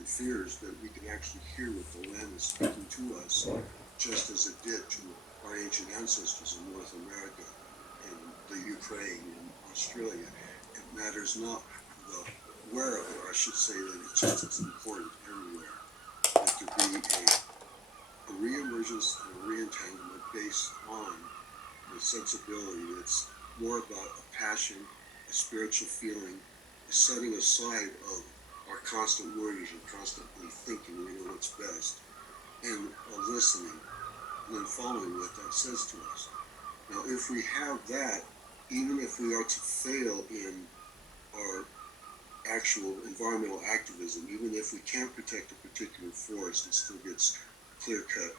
and fears, that we can actually hear what the land is speaking to us, just as it did to our ancient ancestors in North America, in the Ukraine, in Australia. It matters not the where of it, or I should say that it's just as important everywhere. That to be a re-emergence and a re-entanglement based on the sensibility that's more about a passion, a spiritual feeling, a setting aside of our constant worries and constantly thinking we know what's best, and a listening, and then following what that says to us. Now, if we have that, even if we are to fail in our actual environmental activism, even if we can't protect a particular forest, it still gets clear cut.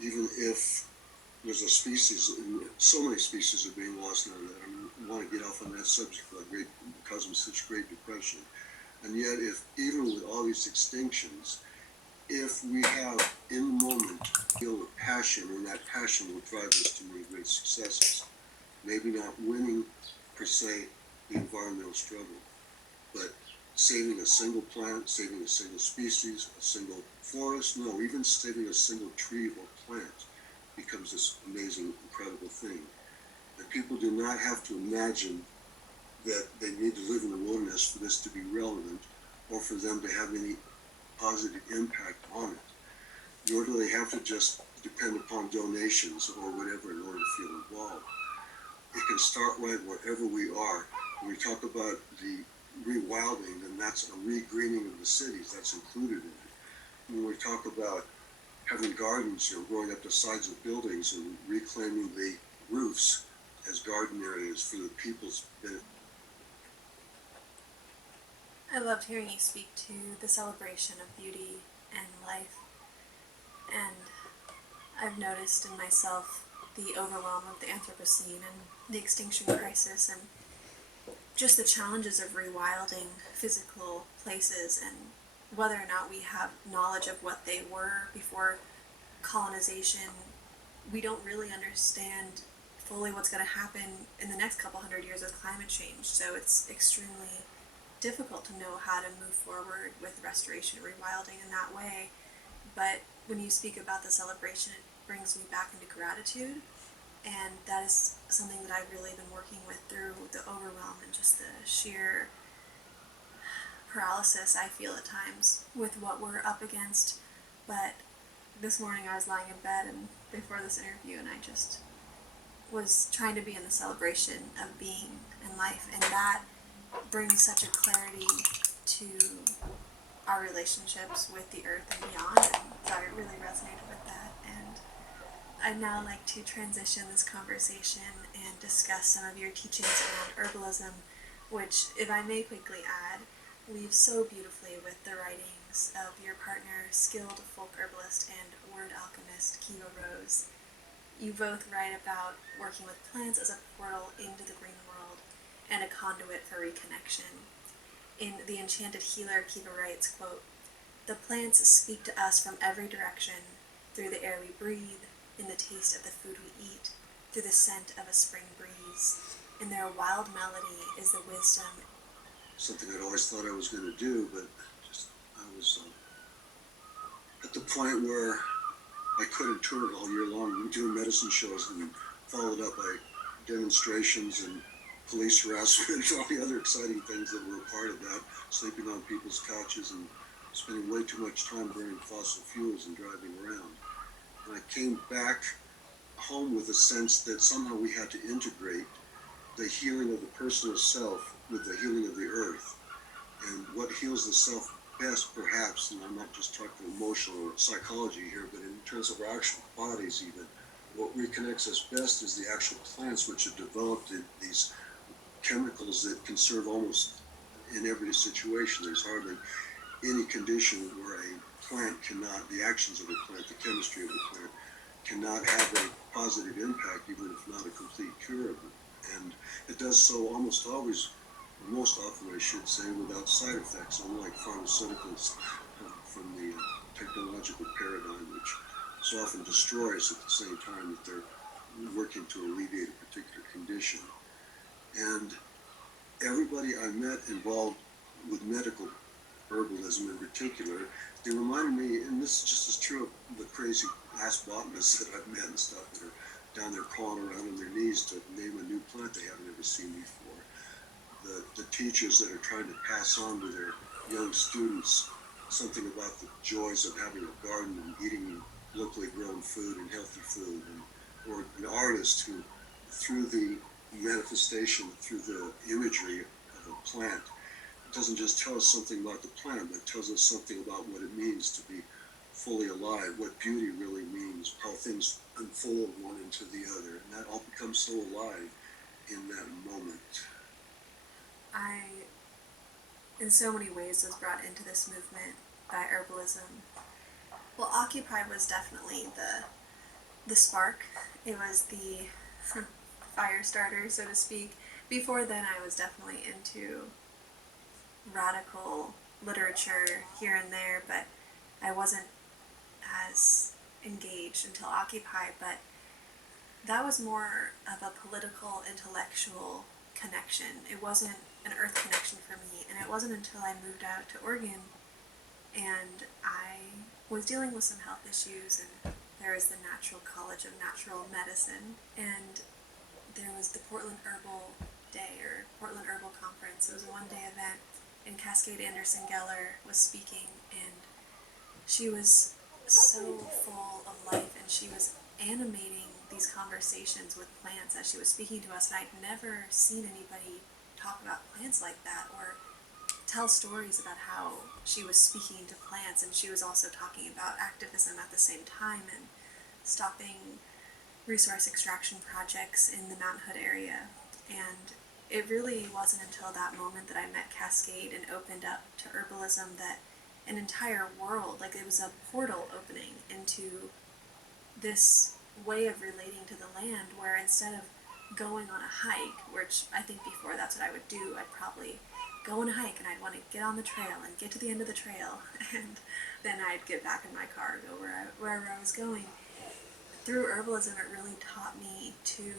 Even if there's a species, and so many species are being lost now that I want to get off on that subject because of such great depression. And yet, if even with all these extinctions, if we have in the moment feel a passion, and that passion will drive us to many great successes. Maybe not winning per se the environmental struggle, but saving a single plant, saving a single species, a single forest, no, even saving a single tree or plant becomes this amazing, incredible thing. And people do not have to imagine that they need to live in the wilderness for this to be relevant or for them to have any positive impact on it. Nor do they have to just depend upon donations or whatever in order to feel involved. It can start right wherever we are. When we talk about the rewilding, then that's a re-greening of the cities. That's included in it. When we talk about having gardens, growing up the sides of buildings and reclaiming the roofs as garden areas for the people's benefit. I loved hearing you speak to the celebration of beauty and life, and I've noticed in myself the overwhelm of the Anthropocene and the extinction crisis, and just the challenges of rewilding physical places, and whether or not we have knowledge of what they were before colonization. We don't really understand fully what's going to happen in the next couple hundred years with climate change, so it's extremely difficult to know how to move forward with restoration and rewilding in that way. But when you speak about the celebration, it brings me back into gratitude, and that is something that I've really been working with through the overwhelm and just the sheer paralysis I feel at times with what we're up against. But this morning I was lying in bed and before this interview, and I just was trying to be in the celebration of being and life, and that brings such a clarity to our relationships with the earth and beyond, and so I really resonated with that. And I'd now like to transition this conversation and discuss some of your teachings around herbalism, which, if I may quickly add, weaves so beautifully with the writings of your partner, skilled folk herbalist and word alchemist Kiva Rose. You both write about working with plants as a portal into the green world and a conduit for reconnection. In The Enchanted Healer, Kiva writes, quote, "The plants speak to us from every direction, through the air we breathe, in the taste of the food we eat, through the scent of a spring breeze. In their wild melody is the wisdom." Something I'd always thought I was going to do, but I was at the point where I couldn't tour it all year long, doing medicine shows and followed up by demonstrations and police harassment and all the other exciting things that were a part of that, sleeping on people's couches and spending way too much time burning fossil fuels and driving around. And I came back home with a sense that somehow we had to integrate the healing of the personal self with the healing of the earth. And what heals the self best, perhaps, and I'm not just talking emotional or psychology here, but in terms of our actual bodies even, what reconnects us best is the actual plants, which have developed these chemicals that can serve almost in every situation. There's hardly any condition where a plant cannot, the actions of a plant, the chemistry of a plant, cannot have a positive impact, even if not a complete cure of it. And it does so almost always, or most often I should say, without side effects, unlike pharmaceuticals from the technological paradigm, which so often destroys at the same time that they're working to alleviate a particular condition. And everybody I met involved with medical herbalism in particular, they reminded me, and this just is true of the crazy ass botanists that I've met and stuff that are down there crawling around on their knees to name a new plant they haven't ever seen before. The teachers that are trying to pass on to their young students something about the joys of having a garden and eating locally grown food and healthy food, and, or an artist who, through the manifestation, through the imagery of a plant, doesn't just tell us something about the plant, but tells us something about what it means to be fully alive, what beauty really means, how things unfold one into the other, and that all becomes so alive in that moment. I, in so many ways, was brought into this movement by herbalism. Well, Occupy was definitely the spark. It was the fire starter, so to speak. Before then, I was definitely into radical literature here and there, but I wasn't as engaged until Occupy. But that was more of a political, intellectual connection. It wasn't an earth connection for me, and it wasn't until I moved out to Oregon and I was dealing with some health issues, and there was the Natural College of Natural Medicine, and there was the Portland Herbal Day, or Portland Herbal Conference. It was a one-day event, and Cascade Anderson Geller was speaking, and she was so full of life, and she was animating these conversations with plants as she was speaking to us, and I'd never seen anybody talk about plants like that, or tell stories about how she was speaking to plants, and she was also talking about activism at the same time and stopping resource extraction projects in the Mount Hood area. And it really wasn't until that moment that I met Cascade and opened up to herbalism that an entire world, like it was a portal opening into this way of relating to the land, where instead of going on a hike, which I think before that's what I would do, I'd probably go on a hike and I'd want to get on the trail and get to the end of the trail, and then I'd get back in my car and go wherever I was going. Through herbalism, it really taught me to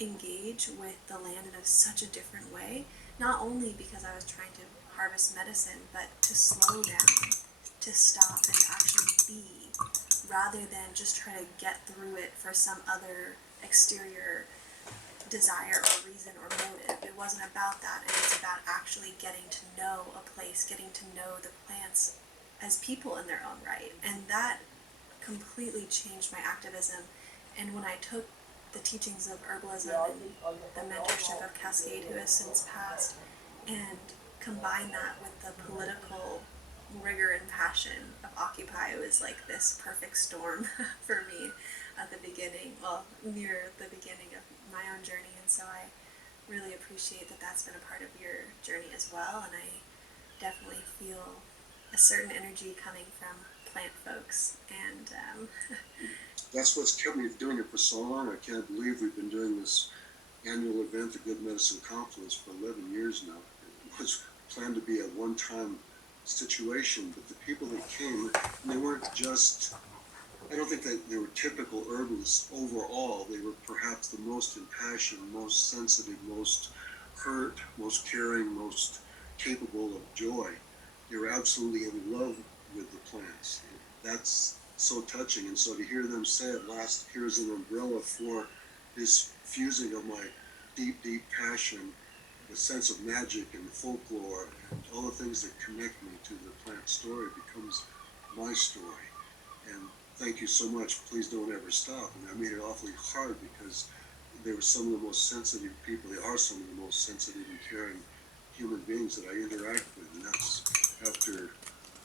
engage with the land in such a different way, not only because I was trying to harvest medicine, but to slow down, to stop and to actually be, rather than just try to get through it for some other exterior desire or reason or motive. It wasn't about that. It was about actually getting to know a place, getting to know the plants as people in their own right. And that completely changed my activism. And when I took the teachings of herbalism and the mentorship of Cascade, who has since passed, and combined that with the political rigor and passion of Occupy, it was like this perfect storm for me at the beginning, well, near the beginning of my own journey. And so I really appreciate that that's been a part of your journey as well, and I definitely feel a certain energy coming from plant folks, and That's what's kept me doing it for so long. I can't believe we've been doing this annual event, the Good Medicine Conference, for 11 years now. It was planned to be a one-time situation, but the people that came, they weren't just, I don't think that they were typical herbalists overall. They were perhaps the most impassioned, most sensitive, most hurt, most caring, most capable of joy. They were absolutely in love with the plants. That's so touching. And so to hear them say at last, here's an umbrella for this fusing of my deep, deep passion, the sense of magic and folklore, and all the things that connect me to the plant story becomes my story. And thank you so much. Please don't ever stop. And I made it awfully hard because they were some of the most sensitive people. They are some of the most sensitive and caring human beings that I interact with. And that's after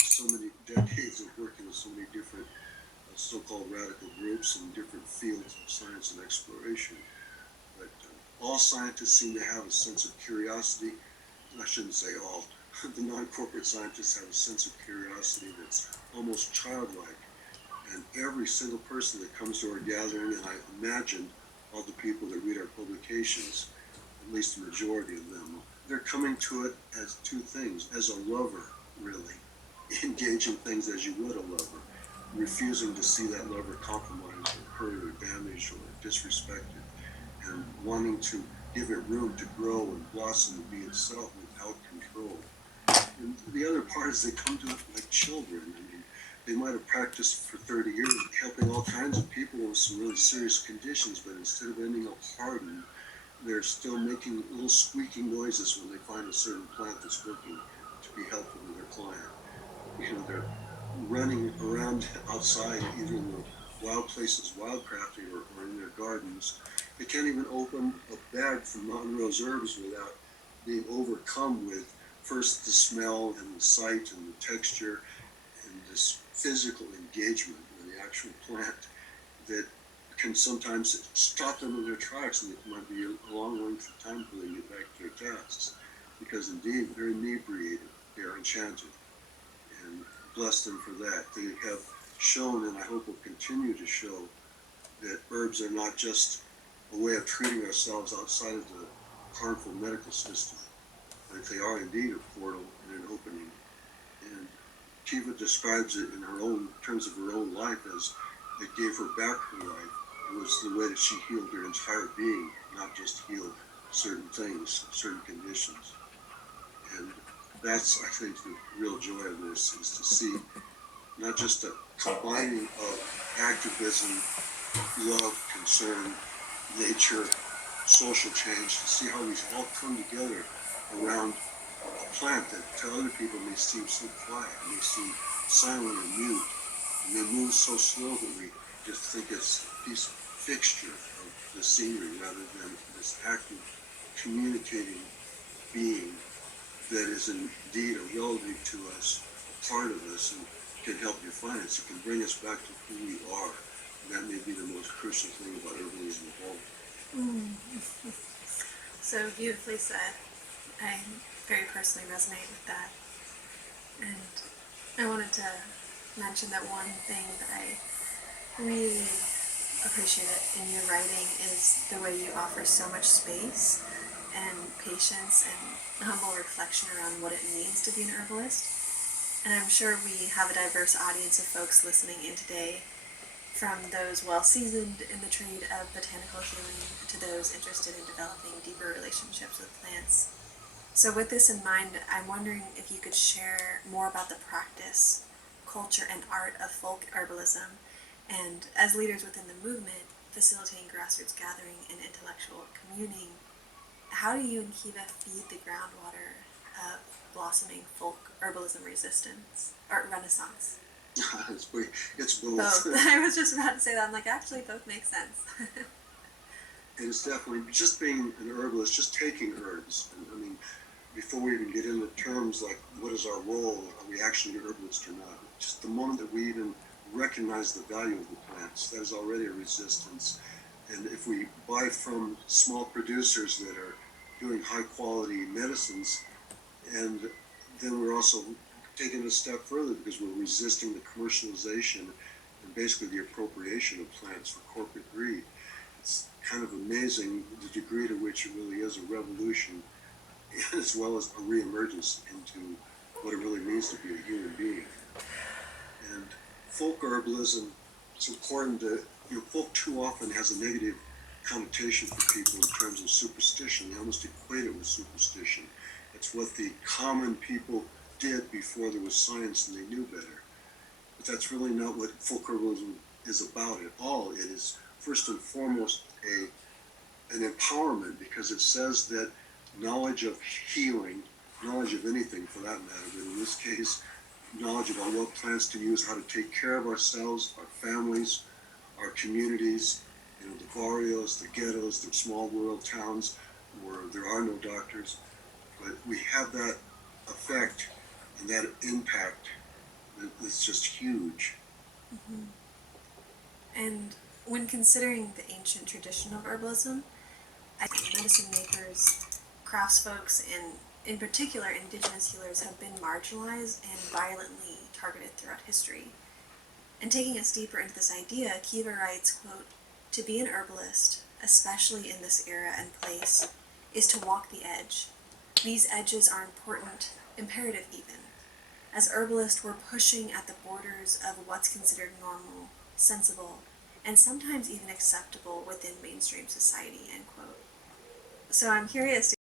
so many decades of working with so many different so-called radical groups in different fields of science and exploration. But all scientists seem to have a sense of curiosity. I shouldn't say all. The non-corporate scientists have a sense of curiosity that's almost childlike. And every single person that comes to our gathering, and I imagine all the people that read our publications, at least the majority of them, they're coming to it as two things, as a lover, really, engaging things as you would a lover, refusing to see that lover compromised or hurt or damaged or disrespected, and wanting to give it room to grow and blossom and be itself without control. And the other part is they come to it like children. I mean, they might have practiced for 30 years, helping all kinds of people with some really serious conditions, but instead of ending up hardened, they're still making little squeaking noises when they find a certain plant that's working to be helpful to their client. They're running around outside, either in the wild places, wildcrafting, or in their gardens. They can't even open a bag from Mountain Rose Herbs without being overcome with first the smell and the sight and the texture and this physical engagement with the actual plant that can sometimes stop them in their tracks, and it might be a long length of time before they get back to their tasks, because indeed they're inebriated, they're enchanted, and bless them for that. They have shown, and I hope will continue to show, that herbs are not just a way of treating ourselves outside of the harmful medical system, but they are indeed a portal and an opening. And Kiva describes it in her own terms of her own life as it gave her back her life. It was the way that she healed her entire being, not just healed certain things, certain conditions. And that's, I think, the real joy of this, is to see not just a combining of activism, love, concern, nature, social change, to see how we all come together around a plant that to other people may seem so quiet, may seem silent or mute, and they move so slow that we just think it's a piece of fixture of the scenery rather than this active, communicating being that is indeed a relative to us, a part of us, and can help define us. It can bring us back to who we are. And that may be the most crucial thing about herbalism of all. So beautifully said. I very personally resonate with that. And I wanted to mention that one thing that I really appreciate in your writing is the way you offer so much space and patience and humble reflection around what it means to be an herbalist. And I'm sure we have a diverse audience of folks listening in today, from those well seasoned in the trade of botanical healing to those interested in developing deeper relationships with plants. So with this in mind, I'm wondering if you could share more about the practice, culture, and art of folk herbalism, and as leaders within the movement, facilitating grassroots gathering and intellectual communing, how do you and Kiva feed the groundwater of blossoming folk herbalism resistance, or renaissance? It's both. Both. I was just about to say that. I'm like, actually, both make sense. And it's definitely just being an herbalist, just taking herbs. And, I mean, before we even get into terms like what is our role, are we actually herbalists or not? Just the moment that we even recognize the value of the plants, that is already a resistance. And if we buy from small producers that are doing high quality medicines, and then we're also taking a step further because we're resisting the commercialization and basically the appropriation of plants for corporate greed. It's kind of amazing the degree to which it really is a revolution, as well as a reemergence into what it really means to be a human being. And folk herbalism, it's important to, folk too often has a negative connotation for people in terms of superstition. They almost equate it with superstition. It's what the common people did before there was science and they knew better. But that's really not what folk herbalism is about at all. It is first and foremost an empowerment, because it says that knowledge of healing, knowledge of anything for that matter, but in this case, knowledge about what plants to use, how to take care of ourselves, our families, our communities, the barrios, the ghettos, the small rural towns where there are no doctors. But we have that effect and that impact that's just huge. Mm-hmm. And when considering the ancient tradition of herbalism, I think medicine makers, crafts folks, and in particular indigenous healers have been marginalized and violently targeted throughout history. And taking us deeper into this idea, Kiva writes, quote, "To be an herbalist, especially in this era and place, is to walk the edge. These edges are important, imperative even. As herbalists, we're pushing at the borders of what's considered normal, sensible, and sometimes even acceptable within mainstream society," end quote. So I'm curious